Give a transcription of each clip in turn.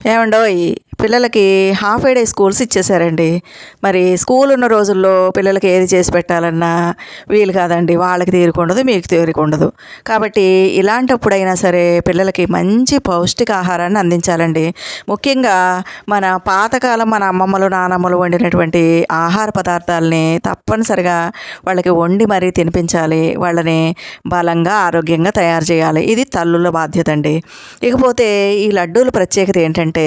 ఏమండోయ్ పిల్లలకి half day schools ఇచ్చేసారండి. మరి స్కూల్ ఉన్న రోజుల్లో పిల్లలకి ఏది చేసి పెట్టాలన్నా వీలు కాదండి. వాళ్ళకి తీరుకుండదు మీకు తీరుకుండదు కాబట్టి ఇలాంటప్పుడైనా సరే పిల్లలకి మంచి పౌష్టిక ఆహారాన్ని అందించాలండి. ముఖ్యంగా మన పాతకాలం మన అమ్మమ్మలు నానమ్మలు వండినటువంటి ఆహార పదార్థాలని తప్పనిసరిగా వాళ్ళకి వండి మరీ తినిపించాలి. వాళ్ళని బలంగా ఆరోగ్యంగా తయారు చేయాలి. ఇది తల్లుల బాధ్యత అండి ఇకపోతే ఈ లడ్డూల ప్రత్యేకత ఏంటంటే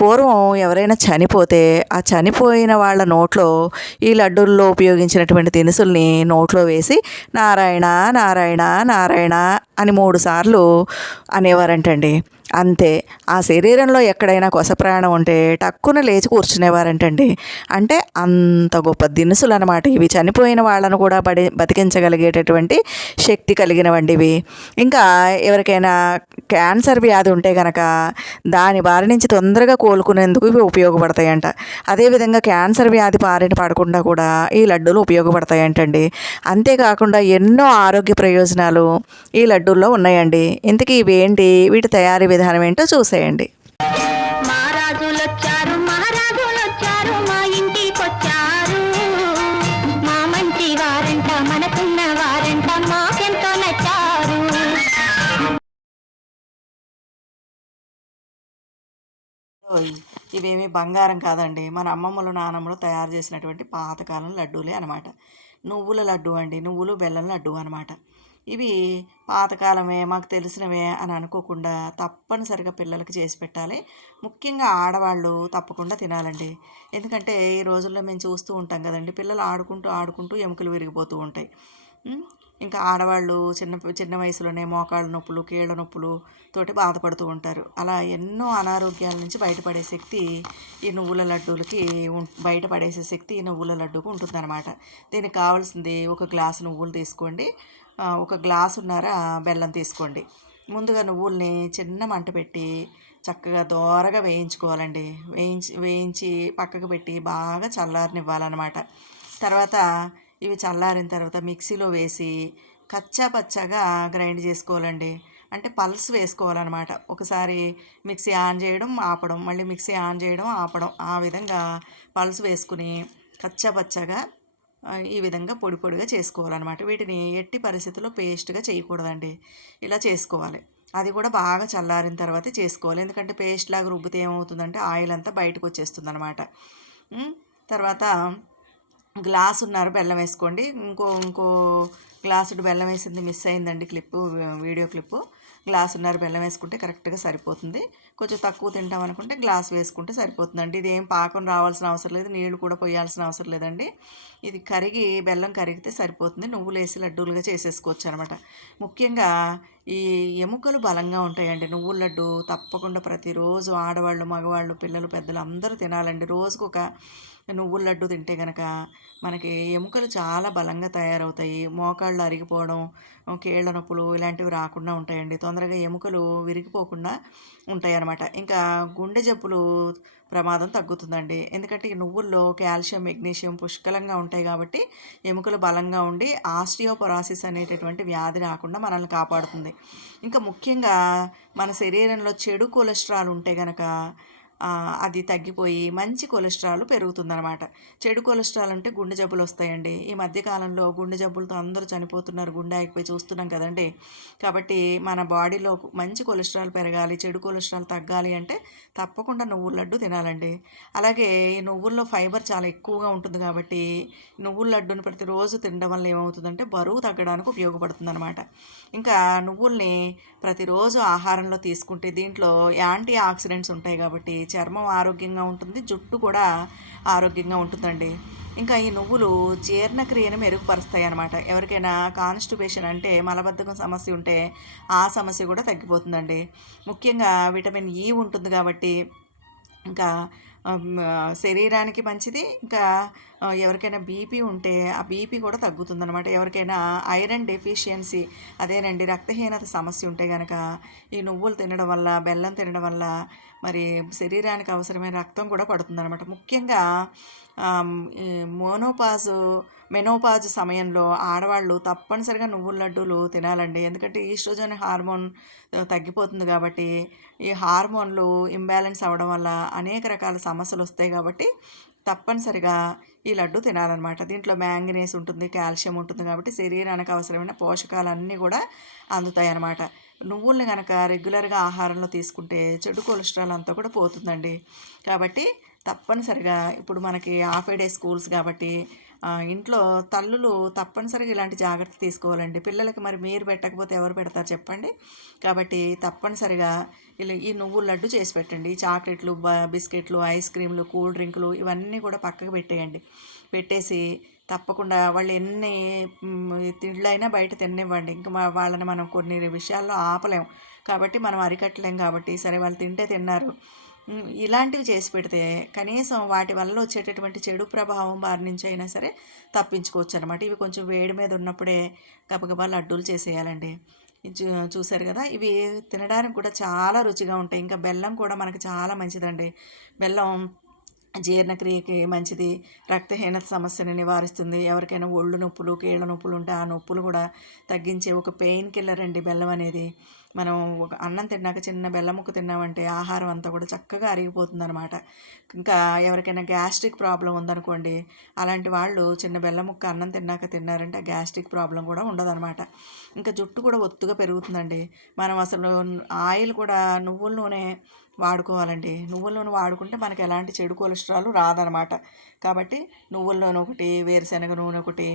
పూర్వ ఎవరైనా చనిపోతే ఆ చనిపోయిన వాళ్ళ నోట్లో ఈ లడ్డూల్లో ఉపయోగించినటువంటి దినుసుల్ని నోట్లో వేసి నారాయణ నారాయణ నారాయణ అని మూడు సార్లు అనేవారంటండి. అంతే. ఆ శరీరంలో ఎక్కడైనా కొస ప్రయాణం ఉంటే టక్కున లేచి కూర్చునేవారంటండి. అంటే అంత గొప్ప దినుసులు అనమాట ఇవి చనిపోయిన వాళ్ళను కూడా బడి బతికించగలిగేటటువంటి శక్తి కలిగినవండి ఇవి ఇంకా ఎవరికైనా క్యాన్సర్ వ్యాధి ఉంటే కనుక దాని బారి నుంచి తొందరగా కోలుకునేందుకు ఇవి ఉపయోగపడతాయంట. అదేవిధంగా క్యాన్సర్ వ్యాధి బారిన పడకుండా కూడా ఈ లడ్డూలు ఉపయోగపడతాయంటండి. అంతేకాకుండా ఎన్నో ఆరోగ్య ప్రయోజనాలు ఈ లడ్డూల్లో ఉన్నాయండి. ఇంతకీ ఇవేంటి? వీటి తయారీ విధానం ఏంటో చూసేయండి. ఇవేమి బంగారం కాదండి మన అమ్మమ్మలు నానమ్మలు తయారు చేసినటువంటి పాతకాలం లడ్డూలే అనమాట నువ్వుల లడ్డు అండి నువ్వులు బెల్లం లడ్డు అనమాట ఇవి పాతకాలమే మాకు తెలిసినవే అని అనుకోకుండా తప్పనిసరిగా పిల్లలకి చేసి పెట్టాలి. ముఖ్యంగా ఆడవాళ్ళు తప్పకుండా తినాలండి. ఎందుకంటే ఈ రోజుల్లో మేము చూస్తూ ఉంటాం కదండి పిల్లలు ఆడుకుంటూ ఆడుకుంటూ ఎముకలు విరిగిపోతూ ఉంటాయి. ఇంకా ఆడవాళ్ళు చిన్న చిన్న వయసులోనే మోకాళ్ళ నొప్పులు కీళ్ళ నొప్పులు తోటి బాధపడుతూ ఉంటారు. అలా ఎన్నో అనారోగ్యాల నుంచి బయటపడే శక్తి ఈ నువ్వుల లడ్డూలకి బయటపడేసే శక్తి ఈ నువ్వుల లడ్డూకు ఉంటుందన్నమాట. దీనికి కావాల్సింది ఒక గ్లాసు నువ్వులు తీసుకోండి. ఒక గ్లాసున్నర బెల్లం తీసుకోండి. ముందుగా నువ్వుల్ని చిన్న మంట పెట్టి చక్కగా దోరగా వేయించుకోవాలండి. వేయించి వేయించి పక్కకు పెట్టి బాగా చల్లారనివ్వాలన్నమాట. తర్వాత ఇవి చల్లారిన తర్వాత మిక్సీలో వేసి కచ్చా పచ్చాగా గ్రైండ్ చేసుకోవాలండి. అంటే పల్స్ వేసుకోవాలన్నమాట. ఒకసారి మిక్సీ ఆన్ చేయడం ఆపడం మళ్ళీ మిక్సీ ఆన్ చేయడం ఆపడం. ఆ విధంగా పల్స్ వేసుకుని కచ్చా పచ్చాగా ఈ విధంగా పొడి పొడిగా చేసుకోవాలన్నమాట. వీటిని ఎట్టి పరిస్థితుల్లో పేస్ట్గా చేయకూడదండి. ఇలా చేసుకోవాలి. అది కూడా బాగా చల్లారిన తర్వాత చేసుకోవాలి. ఎందుకంటే పేస్ట్ లాగా రుబ్బితే ఏమవుతుందంటే ఆయిల్ అంతా బయటకు వచ్చేస్తుంది అనమాట తర్వాత గ్లాస్ ఉన్నారు బెల్లం వేసుకోండి. ఇంకో ఇంకో గ్లాసుడు బెల్లం వేసింది మిస్ అయిందండి క్లిప్పు వీడియో క్లిప్పు. గ్లాసున్నర బెల్లం వేసుకుంటే కరెక్ట్గా సరిపోతుంది. కొంచెం తక్కువ తింటాం అనుకుంటే గ్లాస్ వేసుకుంటే సరిపోతుందండి. ఇది ఏం పాకం రావాల్సిన అవసరం లేదు నీళ్ళు కూడా పోయాల్సిన అవసరం లేదండి. ఇది కరిగి బెల్లం కరిగితే సరిపోతుంది. నువ్వులు వేసి లడ్డూలుగా చేసేసుకోవచ్చు అనమాట. ముఖ్యంగా ఈ ఎముకలు బలంగా ఉంటాయండి. నువ్వుల లడ్డు తప్పకుండా ప్రతిరోజు ఆడవాళ్ళు మగవాళ్ళు పిల్లలు పెద్దలు అందరూ తినాలండి. రోజుకు ఒక నువ్వుల లడ్డు తింటే కనుక మనకి ఎముకలు చాలా బలంగా తయారవుతాయి. మోకాళ్ళు అరిగిపోవడం కీళ్ళ నొప్పులు ఇలాంటివి రాకుండా ఉంటాయండి. తొందరగా ఎముకలు విరిగిపోకుండా ఉంటాయి అన్నమాట ఇంకా గుండె జబ్బులు ప్రమాదం తగ్గుతుందండి. ఎందుకంటే ఈ నువ్వుల్లో కాల్షియం మెగ్నీషియం పుష్కలంగా ఉంటాయి కాబట్టి ఎముకలు బలంగా ఉండి ఆస్టియోపొరాసిస్ అనేటటువంటి వ్యాధి రాకుండా మనల్ని కాపాడుతుంది. ఇంకా ముఖ్యంగా మన శరీరంలో చెడు కొలెస్ట్రాల్ ఉంటే కనుక అది తగ్గిపోయి మంచి కొలెస్ట్రాల్ పెరుగుతుందన్నమాట. చెడు కొలెస్ట్రాల్ అంటే గుండె జబ్బులు వస్తాయండి. ఈ మధ్యకాలంలో గుండె జబ్బులతో అందరూ చనిపోతున్నారు. గుండె ఆగిపోయి చూస్తున్నాం కదండి. కాబట్టి మన బాడీలో మంచి కొలెస్ట్రాల్ పెరగాలి చెడు కొలెస్ట్రాల్ తగ్గాలి అంటే తప్పకుండా నువ్వుల లడ్డు తినాలండి. అలాగే ఈ నువ్వుల్లో ఫైబర్ చాలా ఎక్కువగా ఉంటుంది కాబట్టి నువ్వుల లడ్డుని ప్రతిరోజు తినడం వల్ల ఏమవుతుందంటే బరువు తగ్గడానికి ఉపయోగపడుతుంది అనమాట ఇంకా నువ్వుల్ని ప్రతిరోజు ఆహారంలో తీసుకుంటే దీంట్లో యాంటీ ఆక్సిడెంట్స్ ఉంటాయి కాబట్టి చర్మం ఆరోగ్యంగా ఉంటుంది జుట్టు కూడా ఆరోగ్యంగా ఉంటుందండి. ఇంకా ఈ నువ్వులు జీర్ణక్రియను మెరుగుపరుస్తాయి అన్నమాట ఎవరికైనా కాన్స్టిపేషన్ అంటే మలబద్ధకం సమస్య ఉంటే ఆ సమస్య కూడా తగ్గిపోతుందండి. ముఖ్యంగా విటమిన్ ఈ ఉంటుంది కాబట్టి ఇంకా శరీరానికి మంచిది. ఇంకా ఎవరికైనా బీపీ ఉంటే ఆ బీపీ కూడా తగ్గుతుందనమాట ఎవరికైనా ఐరన్ డెఫిషియన్సీ అదేనండి రక్తహీనత సమస్య ఉంటే కనుక ఈ నువ్వులు తినడం వల్ల బెల్లం తినడం వల్ల మరి శరీరానికి అవసరమైన రక్తం కూడా పడుతుందన్నమాట. ముఖ్యంగా మోనోపాజు మెనోపాజ్ సమయంలో ఆడవాళ్ళు తప్పనిసరిగా నువ్వుల లడ్డూలు తినాలండి. ఎందుకంటే ఈస్ట్రోజన్ హార్మోన్ తగ్గిపోతుంది కాబట్టి ఈ హార్మోన్లు ఇంబ్యాలెన్స్ అవ్వడం వల్ల అనేక రకాల సమస్యలు వస్తాయి కాబట్టి తప్పనిసరిగా ఈ లడ్డు తినాలన్నమాట. దీంట్లో మ్యాంగనీస్ ఉంటుంది కాల్షియం ఉంటుంది కాబట్టి శరీరానికి అవసరమైన పోషకాలన్నీ కూడా అందుతాయి అన్నమాట నువ్వుల్ని కనుక రెగ్యులర్గా ఆహారంలో తీసుకుంటే చెడు కొలెస్ట్రాల్ అంతా కూడా పోతుందండి. కాబట్టి తప్పనిసరిగా ఇప్పుడు మనకి హాఫ్ డే స్కూల్స్ కాబట్టి ఇంట్లో తల్లులు తప్పనిసరిగా ఇలాంటి జాగ్రత్త తీసుకోవాలండి. పిల్లలకి మరి మీరు పెట్టకపోతే ఎవరు పెడతారు చెప్పండి? కాబట్టి తప్పనిసరిగా ఇలా ఈ నువ్వుల లడ్డు చేసి పెట్టండి. చాక్లెట్లు బ బిస్కెట్లు ఐస్ క్రీమ్లు కూల్ డ్రింకులు ఇవన్నీ కూడా పక్కకు పెట్టేయండి. పెట్టేసి తప్పకుండా వాళ్ళు ఎన్ని తిండ్లైనా బయట తినివ్వండి ఇంకా మా- వాళ్ళని మనం కొన్ని విషయాల్లో ఆపలేం. కాబట్టి మనం అరికట్టలేం కాబట్టి సరే వాళ్ళు తింటే తిన్నారు. ఇలాంటివి చేసి పెడితే కనీసం వాటి వల్ల వచ్చేటటువంటి చెడు ప్రభావం బారి నుంచి అయినా సరే తప్పించుకోవచ్చు అనమాట ఇవి కొంచెం వేడి మీద ఉన్నప్పుడే గబగబా లడ్డూలు చేసేయాలండి. చూ- చూశారు కదా ఇవి తినడానికి కూడా చాలా రుచిగా ఉంటాయి. ఇంకా బెల్లం కూడా మనకి చాలా మంచిదండి. బెల్లం జీర్ణక్రియకి మంచిది రక్తహీనత సమస్యను నివారిస్తుంది. ఎవరికైనా ఒళ్ళు నొప్పులు కీళ్ళ నొప్పులు ఉంటే ఆ నొప్పులు కూడా తగ్గించే ఒక పెయిన్ కిల్లర్ అండి బెల్లం అనేది. మనం ఒక అన్నం తిన్నాక చిన్న బెల్లం ముక్క తిన్నామంటే ఆహారం అంతా కూడా చక్కగా అరిగిపోతుంది అనమాట ఇంకా ఎవరికైనా గ్యాస్ట్రిక్ ప్రాబ్లం ఉందనుకోండి అలాంటి వాళ్ళు చిన్న బెల్లం ముక్క అన్నం తిన్నాక తిన్నారంటే ఆ గ్యాస్ట్రిక్ ప్రాబ్లం కూడా ఉండదన్నమాట. ఇంకా జుట్టు కూడా ఒత్తుగా పెరుగుతుందండి. మనం అసలు ఆయిల్ కూడా నువ్వుల నూనె వాడుకోవాలండి. నువ్వుల నూనె వాడుకుంటే మనకి ఎలాంటి చెడు కొలెస్ట్రాల్ రాదనమాట. కాబట్టి నువ్వుల నూనె ఒకటి వేరుశనగ నూనె ఒకటి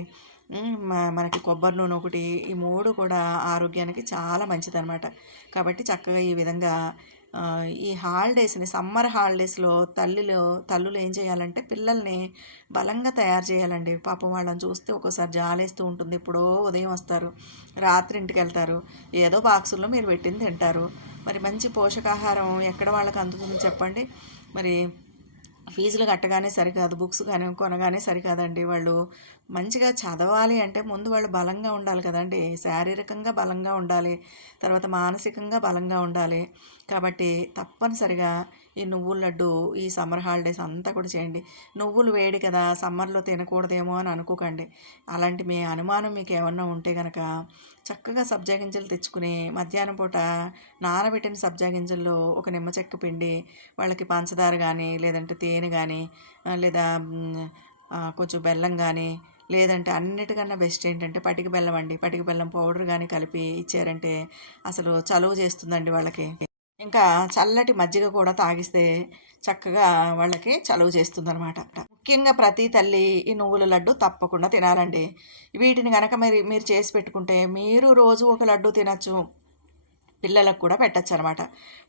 మనకి కొబ్బరి నూనె ఒకటి ఈ మూడు కూడా ఆరోగ్యానికి చాలా మంచిదనమాట. కాబట్టి చక్కగా ఈ విధంగా ఈ హాలిడేస్ని సమ్మర్ హాలిడేస్లో తల్లిలో తల్లులు ఏం చేయాలంటే పిల్లల్ని బలంగా తయారు చేయాలండి. పాపం వాళ్ళని చూస్తే ఒక్కోసారి జాలేస్తూ ఉంటుంది. ఎప్పుడో ఉదయం వస్తారు రాత్రి ఇంటికి వెళ్తారు ఏదో బాక్సుల్లో మీరు పెట్టింది తింటారు. మరి మంచి పోషకాహారం ఎక్కడ వాళ్ళకి అందుతుందో చెప్పండి. మరి ఫీజులు కట్టగానే సరికాదు బుక్స్ కానీ కొనగానే సరికాదండి. వాళ్ళు మంచిగా చదవాలి అంటే ముందు వాళ్ళు బలంగా ఉండాలి కదండి. శారీరకంగా బలంగా ఉండాలి తర్వాత మానసికంగా బలంగా ఉండాలి. కాబట్టి తప్పనిసరిగా ఈ నువ్వుల లడ్డు ఈ సమ్మర్ హాలిడేస్ అంతా కూడా చేయండి. నువ్వులు వేడి కదా సమ్మర్లో తినకూడదేమో అని అనుకోకండి. అలాంటి మీ అనుమానం మీకు ఏమన్నా ఉంటే కనుక చక్కగా సబ్జా గింజలు తెచ్చుకుని మధ్యాహ్నం పూట నానబెట్టిన సబ్జా గింజల్లో ఒక నిమ్మ చెక్క పిండి వాళ్ళకి పంచదార కానీ లేదంటే తేనె కానీ లేదా కొంచెం బెల్లం కానీ లేదంటే అన్నిటికన్నా బెస్ట్ ఏంటంటే పటిక బెల్లం అండి. పటిక బెల్లం పౌడర్ కానీ కలిపి ఇచ్చారంటే అసలు చలువ చేస్తుందండి వాళ్ళకి. ఇంకా చల్లటి మజ్జిగ కూడా తాగిస్తే చక్కగా వాళ్ళకి చలువ చేస్తుంది అనమాట ముఖ్యంగా ప్రతి తల్లి ఈ నువ్వుల లడ్డు తప్పకుండా తినాలండి. వీటిని కనుక మరి మీరు చేసి పెట్టుకుంటే మీరు రోజు ఒక లడ్డు తినచ్చు. పిల్లలకు కూడా పెట్టచ్చు అనమాట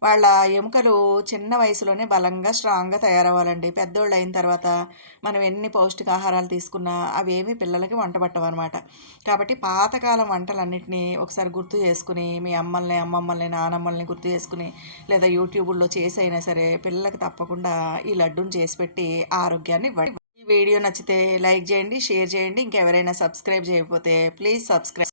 వాళ్ళ ఎముకలు చిన్న వయసులోనే బలంగా స్ట్రాంగ్గా తయారవ్వాలండి. పెద్దోళ్ళు అయిన తర్వాత మనం ఎన్ని పౌష్టికాహారాలు తీసుకున్నా అవి ఏమి పిల్లలకి వంట పట్టవు అనమాట కాబట్టి పాతకాలం వంటలన్నింటినీ ఒకసారి గుర్తు చేసుకుని మీ అమ్మల్ని అమ్మమ్మల్ని నానమ్మల్ని గుర్తు చేసుకుని లేదా యూట్యూబుల్లో చేసి అయినా సరే పిల్లలకి తప్పకుండా ఈ లడ్డూని చేసి పెట్టి ఆరోగ్యాన్ని ఇవ్వండి. ఈ వీడియో నచ్చితే లైక్ చేయండి షేర్ చేయండి. ఇంకెవరైనా సబ్స్క్రైబ్ చేయకపోతే ప్లీజ్ సబ్స్క్రైబ్